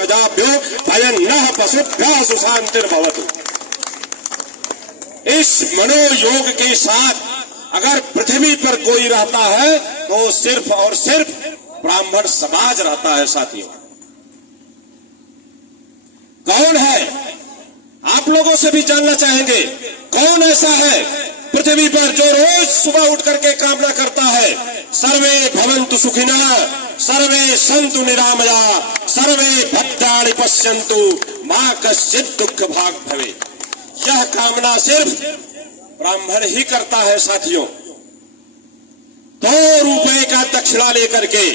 प्रजाभ्यो भयन्नः पशुभ्यः सुशांतिर्भवतु। इस मनोयोग के साथ अगर पृथ्वी पर कोई रहता है तो सिर्फ और सिर्फ ब्राह्मण समाज रहता है। साथियों, कौन है, आप लोगों से भी जानना चाहेंगे, कौन ऐसा है पृथ्वी पर जो रोज सुबह उठ करके कामना करता है, सर्वे भवन्तु सुखिनः, सर्वे सन्तु निरामया, सर्वे भद्राणि पश्यन्तु, मा कश्चित् दुःख भाग् भवेत्। यह कामना सिर्फ ब्राह्मण ही करता है। साथियों, 2 रुपए का दक्षिणा लेकर के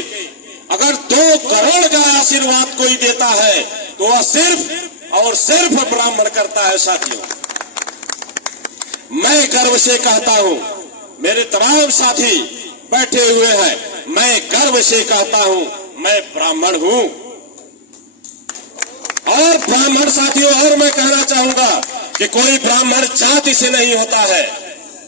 अगर 2 करोड़ का आशीर्वाद कोई देता है तो वह सिर्फ और सिर्फ ब्राह्मण करता है। साथियों, मैं गर्व से कहता हूं, मेरे तमाम साथी बैठे हुए हैं, मैं गर्व से कहता हूं मैं ब्राह्मण हूं। और ब्राह्मण साथियों, और मैं कहना चाहूंगा कि कोई ब्राह्मण जाति से नहीं होता है,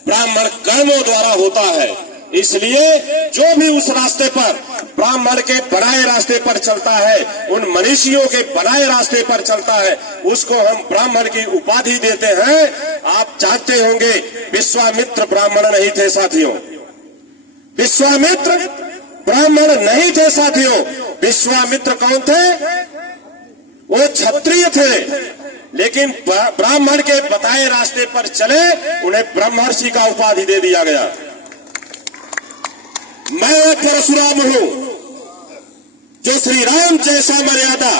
ब्राह्मण कर्मों द्वारा होता है। इसलिए जो भी उस रास्ते पर ब्राह्मण के बनाए रास्ते पर चलता है, उन मनीषियों के बनाए रास्ते पर चलता है, उसको हम ब्राह्मण की उपाधि देते हैं। आप जानते होंगे विश्वामित्र ब्राह्मण नहीं थे। साथियों, विश्वामित्र ब्राह्मण नहीं थे। साथियों, विश्वामित्र कौन थे? वो क्षत्रिय थे, लेकिन ब्राह्मण के बताए रास्ते पर चले, उन्हें ब्रह्मर्षि का उपाधि दे दिया गया। मैं परशुराम हूं, जो श्री राम जैसा मर्यादा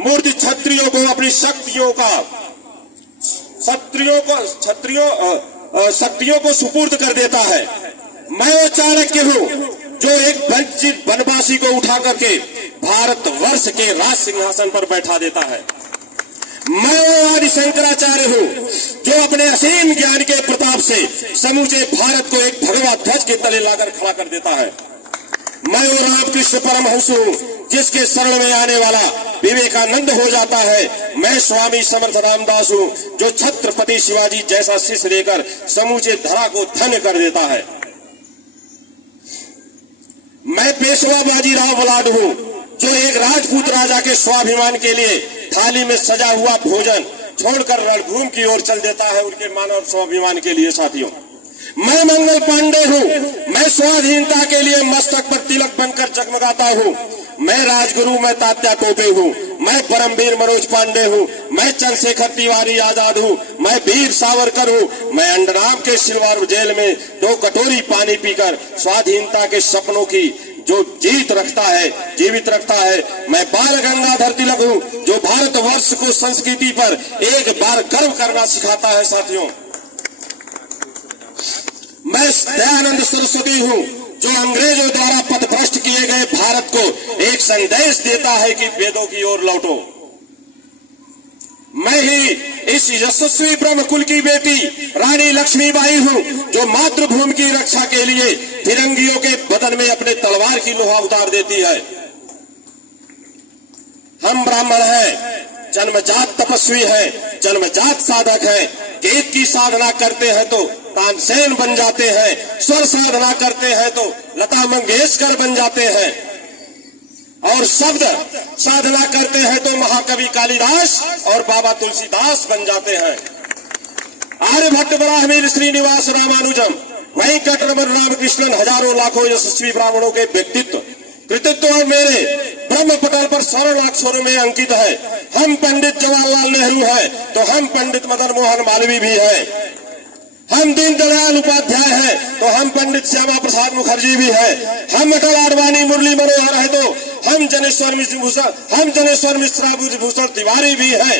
मूर्ति क्षत्रियों को अपनी शक्तियों को सुपुर्द कर देता है। मैं वो चाणक्य हूं जो एक वंचित वनवासी को उठा करके भारत वर्ष के राज सिंहासन पर बैठा देता है। मैं आदि शंकराचार्य हूं जो अपने असीम ज्ञान के प्रताप से समूचे भारत को एक भगवा ध्वज के तले लाकर खड़ा कर देता है। मैं वो रामकृष्ण परमहंस हूं जिसके शरण में आने वाला विवेकानंद हो जाता है। मैं स्वामी समर्थ रामदास हूं जो छत्रपति शिवाजी जैसा शिष्य लेकर समूचे धरा को धन्य कर देता है। मैं पेशवा बाजीराव बलाड हूं जो एक राजपूत राजा के स्वाभिमान के लिए थाली में सजा हुआ भोजन छोड़कर रणभूमि की ओर चल देता है, उनके मानव स्वाभिमान के लिए। साथियों, मैं मंगल पांडे हूं, मैं स्वाधीनता के लिए मस्तक पर तिलक बनकर जगमगाता हूं। मैं राजगुरु, मैं तात्या टोपे हूं, मैं परमवीर मनोज पांडे हूं, मैं चंद्रशेखर तिवारी आजाद हूं, मैं वीर सावरकर हूं। मैं अंडरनाम के सिलवार जेल में 2 कटोरी पानी पीकर स्वाधीनता के सपनों की जो जीवित रखता है। मैं बाल गंगाधर तिलक हूं जो भारत वर्ष को संस्कृति पर एक बार गर्व करना सिखाता है। साथियों, मैं दयानंद सरस्वती हूं जो अंग्रेजों द्वारा पथभ्रष्ट किए गए भारत को एक संदेश देता है कि वेदों की ओर लौटो। मैं ही इस यशस्वी ब्रह्मकुल की बेटी रानी लक्ष्मीबाई हूं जो मातृभूमि की रक्षा के लिए फिरंगियों के बदन में अपने तलवार की लोहा उतार देती है। हम ब्राह्मण हैं, जन्मजात तपस्वी हैं, जन्मजात साधक हैं। गीत की साधना करते हैं तो तानसेन बन जाते हैं, स्वर साधना करते हैं तो लता मंगेशकर बन जाते हैं, और शब्द साधना करते हैं तो महाकवि कालिदास और बाबा तुलसीदास बन जाते हैं। आर्यभट्ट, ब्राह्मण, श्रीनिवास रामानुजम, वेंकटरमण, रामकृष्णन, हजारों लाखों यशस्वी ब्राह्मणों के व्यक्तित्व कृतित्व मेरे ब्रह्म पटल पर 100 लाख स्वरों में अंकित है। हम पंडित जवाहरलाल नेहरू है तो हम पंडित मदन मोहन मालवीय भी है। हम दीनदयाल उपाध्याय हैं तो हम पंडित श्यामा प्रसाद मुखर्जी भी है। हम अटल आडवाणी, मुरली मनोहर है तो हम जनेश्वर मिश्रा भूषण तिवारी भी है।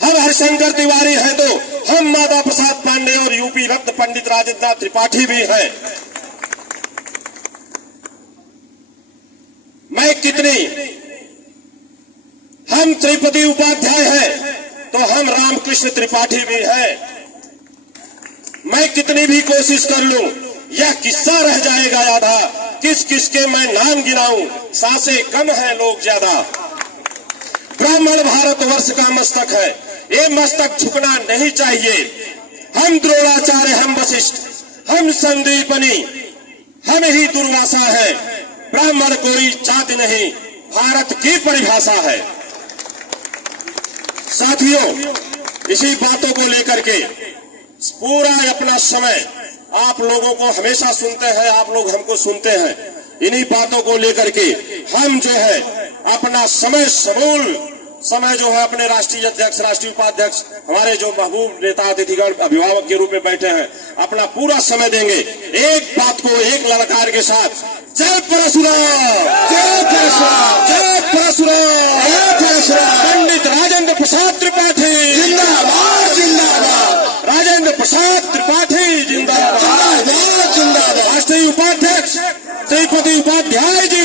हम हरिशंकर तिवारी है तो हम माता प्रसाद पांडे और यूपी रत्न पंडित राजेंद्र नाथ त्रिपाठी भी है। मैं कितनी, हम त्रिपति उपाध्याय हैं तो हम रामकृष्ण त्रिपाठी भी हैं। मैं कितनी भी कोशिश कर लूं यह किस्सा रह जाएगा आधा। किस किस के मैं नाम गिनाऊं, सांसें कम है लोग ज्यादा। ब्राह्मण भारतवर्ष का मस्तक है, ये मस्तक झुकना नहीं चाहिए। हम द्रोणाचार्य, हम वशिष्ठ, हम संदीपनी, हम ही दुर्वासा है। ब्राह्मण कोई जाति नहीं, भारत की परिभाषा है। साथियों, इसी बातों को लेकर के पूरा अपना समय आप लोगों को हमेशा सुनते हैं, आप लोग हमको सुनते हैं। इन्हीं बातों को लेकर के हम जो है अपना समय समूल समय जो है अपने राष्ट्रीय अध्यक्ष, राष्ट्रीय उपाध्यक्ष, हमारे जो महबूब नेता अतिथिगण अभिभावक के रूप में बैठे हैं, अपना पूरा समय देंगे एक बात को एक ललकार के साथ। जय परशुराम, जय परशुराम, जय परशुराम, जय परशुराम। पंडित राजेंद्र प्रसाद त्रिपाठी जिंदाबाद, जिंदाबाद। राजेंद्र प्रसाद त्रिपाठी जिंदाबाद, जिंदाबाद। राष्ट्रीय उपाध्यक्ष श्रीपति उपाध्याय जी